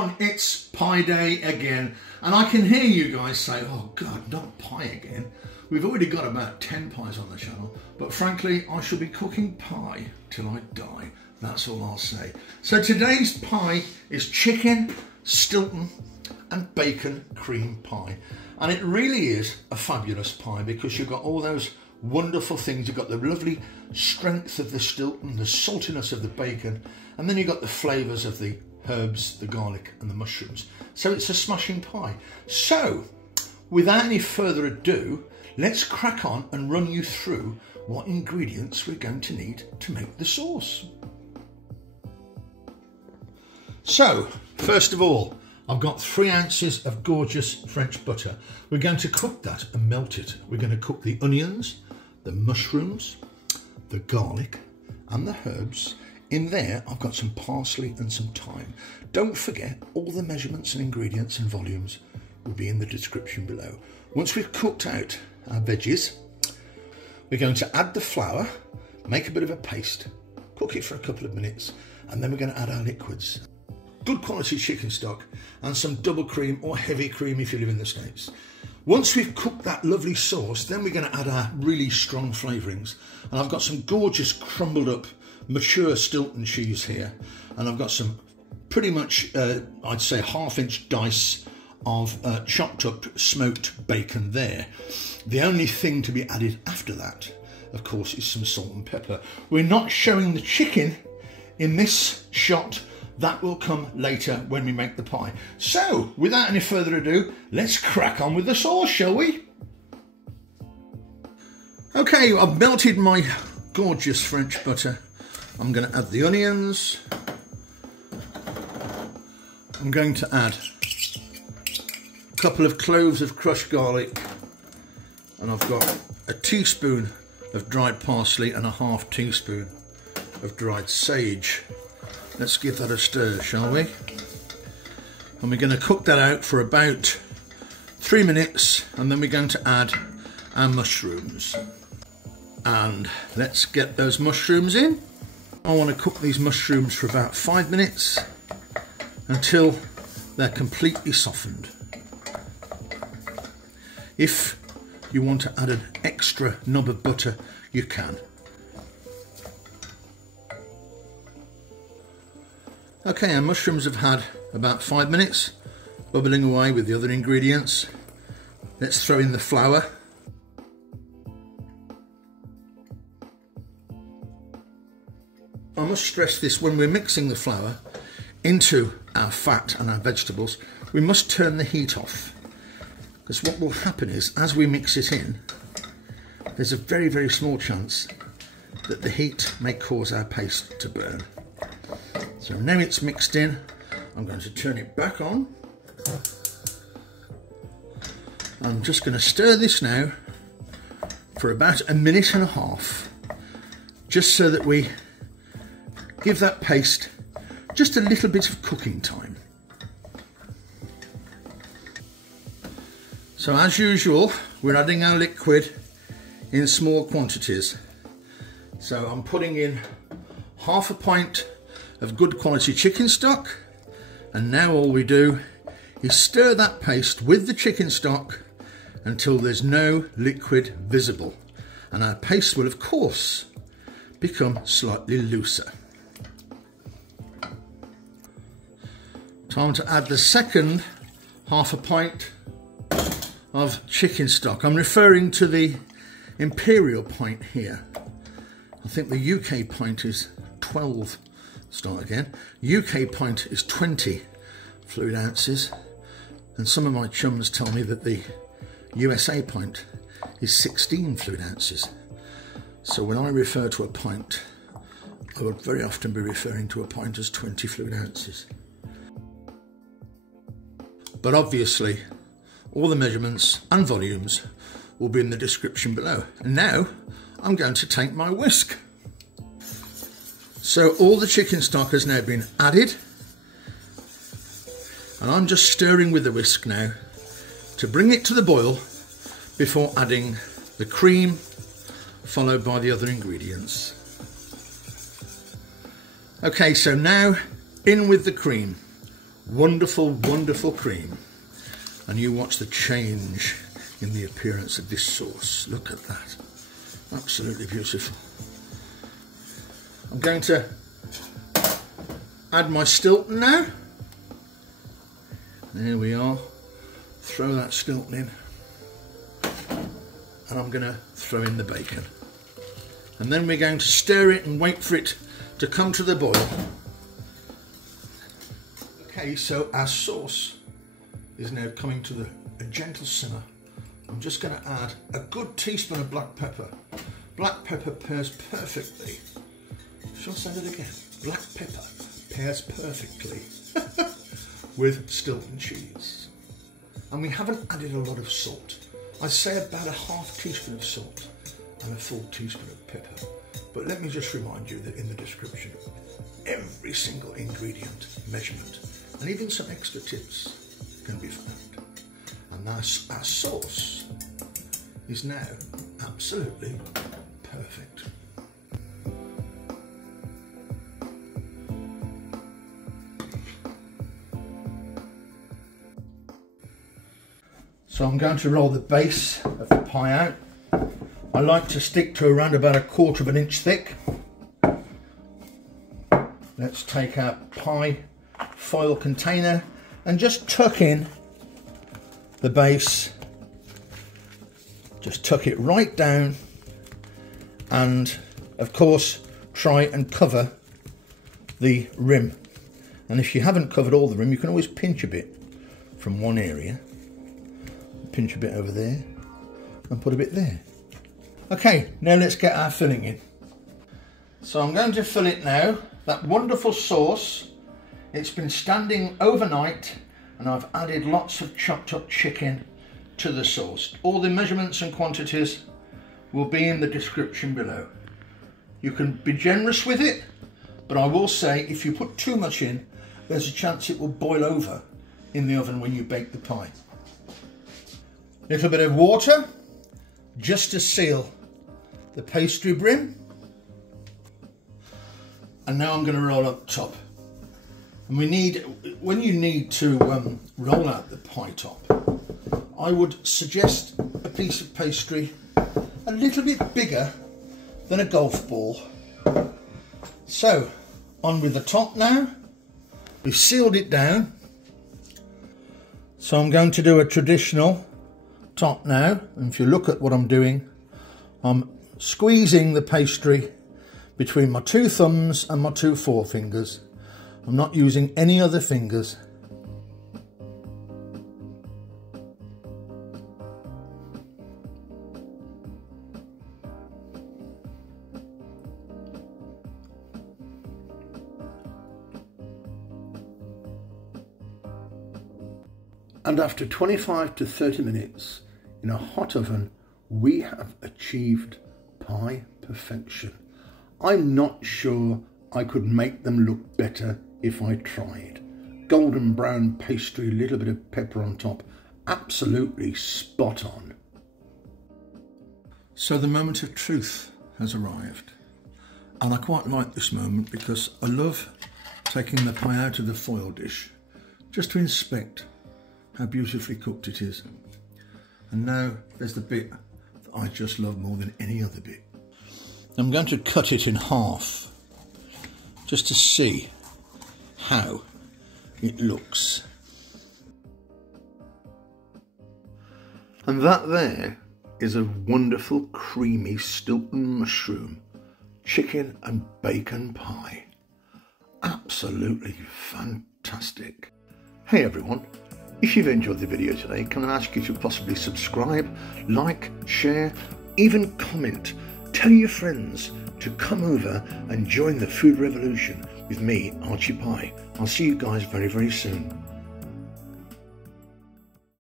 on, it's pie day again. And I can hear you guys say, oh God, not pie again. We've already got about 10 pies on the channel, but frankly, I shall be cooking pie till I die. That's all I'll say. So today's pie is chicken, Stilton and bacon cream pie. And it really is a fabulous pie because you've got all those wonderful things. You've got the lovely strength of the Stilton, the saltiness of the bacon, and then you've got the flavours of the herbs, the garlic and the mushrooms. So it's a smashing pie. So without any further ado, let's crack on and run you through what ingredients we're going to need to make the sauce. So first of all, I've got 3 ounces of gorgeous French butter. We're going to cook that and melt it. We're going to cook the onions, the mushrooms, the garlic and the herbs. In there, I've got some parsley and some thyme. Don't forget, all the measurements and ingredients and volumes will be in the description below. Once we've cooked out our veggies, we're going to add the flour, make a bit of a paste, cook it for a couple of minutes, and then we're going to add our liquids. Good quality chicken stock and some double cream or heavy cream if you live in the States. Once we've cooked that lovely sauce, then we're going to add our really strong flavourings. And I've got some gorgeous crumbled up Mature Stilton cheese here, and I've got some pretty much I'd say 1/2 inch dice of chopped up smoked bacon there. The only thing to be added after that, of course, is some salt and pepper. We're not showing the chicken in this shot. That will come later when we make the pie. So without any further ado, let's crack on with the sauce, shall we? Okay, I've melted my gorgeous French butter. I'm going to add the onions. I'm going to add a couple of cloves of crushed garlic, and I've got a teaspoon of dried parsley and a 1/2 teaspoon of dried sage. Let's give that a stir, shall we? And we're going to cook that out for about 3 minutes, and then we're going to add our mushrooms. And let's get those mushrooms in. I want to cook these mushrooms for about 5 minutes until they're completely softened. If you want to add an extra knob of butter, you can. Okay, our mushrooms have had about 5 minutes bubbling away with the other ingredients. Let's throw in the flour. I must stress this, when we're mixing the flour into our fat and our vegetables, we must turn the heat off, because what will happen is, as we mix it in, there's a very, very small chance that the heat may cause our paste to burn. So now it's mixed in, I'm going to turn it back on. I'm just going to stir this now for about 1.5 minutes, just so that we give that paste just a little bit of cooking time. So as usual, we're adding our liquid in small quantities. So I'm putting in 1/2 pint of good quality chicken stock, and now all we do is stir that paste with the chicken stock until there's no liquid visible, and our paste will of course become slightly looser. Time to add the second 1/2 pint of chicken stock. I'm referring to the imperial pint here. I think the UK pint is 12. Start again. UK pint is 20 fluid ounces, and some of my chums tell me that the USA pint is 16 fluid ounces. So when I refer to a pint, I would very often be referring to a pint as 20 fluid ounces. But obviously, all the measurements and volumes will be in the description below. And now I'm going to take my whisk. So all the chicken stock has now been added, and I'm just stirring with the whisk now to bring it to the boil before adding the cream, followed by the other ingredients. Okay, so now in with the cream. Wonderful, wonderful cream. And you watch the change in the appearance of this sauce. Look at that. Absolutely beautiful. I'm going to add my Stilton now. There we are. Throw that Stilton in. And I'm going to throw in the bacon. And then we're going to stir it and wait for it to come to the boil. Okay, so our sauce is now coming to a gentle simmer. I'm just going to add a good teaspoon of black pepper. Black pepper pairs perfectly. Shall I say that again? Black pepper pairs perfectly with Stilton cheese. And we haven't added a lot of salt. I'd say about a half teaspoon of salt and a full teaspoon of pepper. But let me just remind you that in the description, every single ingredient, measurement, and even some extra tips can be found. And our sauce is now absolutely perfect. So I'm going to roll the base of the pie out. I like to stick to around about 1/4 of an inch thick. Let's take our pie foil container and just tuck in the base. Just tuck it right down, and of course try and cover the rim. And if you haven't covered all the rim, you can always pinch a bit from one area. Pinch a bit over there and put a bit there. Okay, now let's get our filling in. So I'm going to fill it now. That wonderful sauce, it's been standing overnight, and I've added lots of chopped up chicken to the sauce. All the measurements and quantities will be in the description below. You can be generous with it, but I will say if you put too much in, there's a chance it will boil over in the oven when you bake the pie. Little bit of water just to seal the pastry brim. And now I'm going to roll up top. And when you need to roll out the pie top, I would suggest a piece of pastry a little bit bigger than a golf ball. So on with the top now. We've sealed it down. So I'm going to do a traditional top now, and if you look at what I'm doing, I'm squeezing the pastry between my 2 thumbs and my 2 forefingers. I'm not using any other fingers. And after 25 to 30 minutes in a hot oven, we have achieved pie perfection. I'm not sure I could make them look better if I tried. Golden brown pastry, a little bit of pepper on top, absolutely spot on. So the moment of truth has arrived. And I quite like this moment because I love taking the pie out of the foil dish just to inspect how beautifully cooked it is. And now there's the bit that I just love more than any other bit. I'm going to cut it in half just to see how it looks. And that there is a wonderful creamy Stilton mushroom chicken and bacon pie. Absolutely fantastic. Hey everyone, if you've enjoyed the video today, can I ask you to possibly subscribe, like, share, even comment. Tell your friends to come over and join the food revolution with me, Archie Pie. I'll see you guys very, very soon.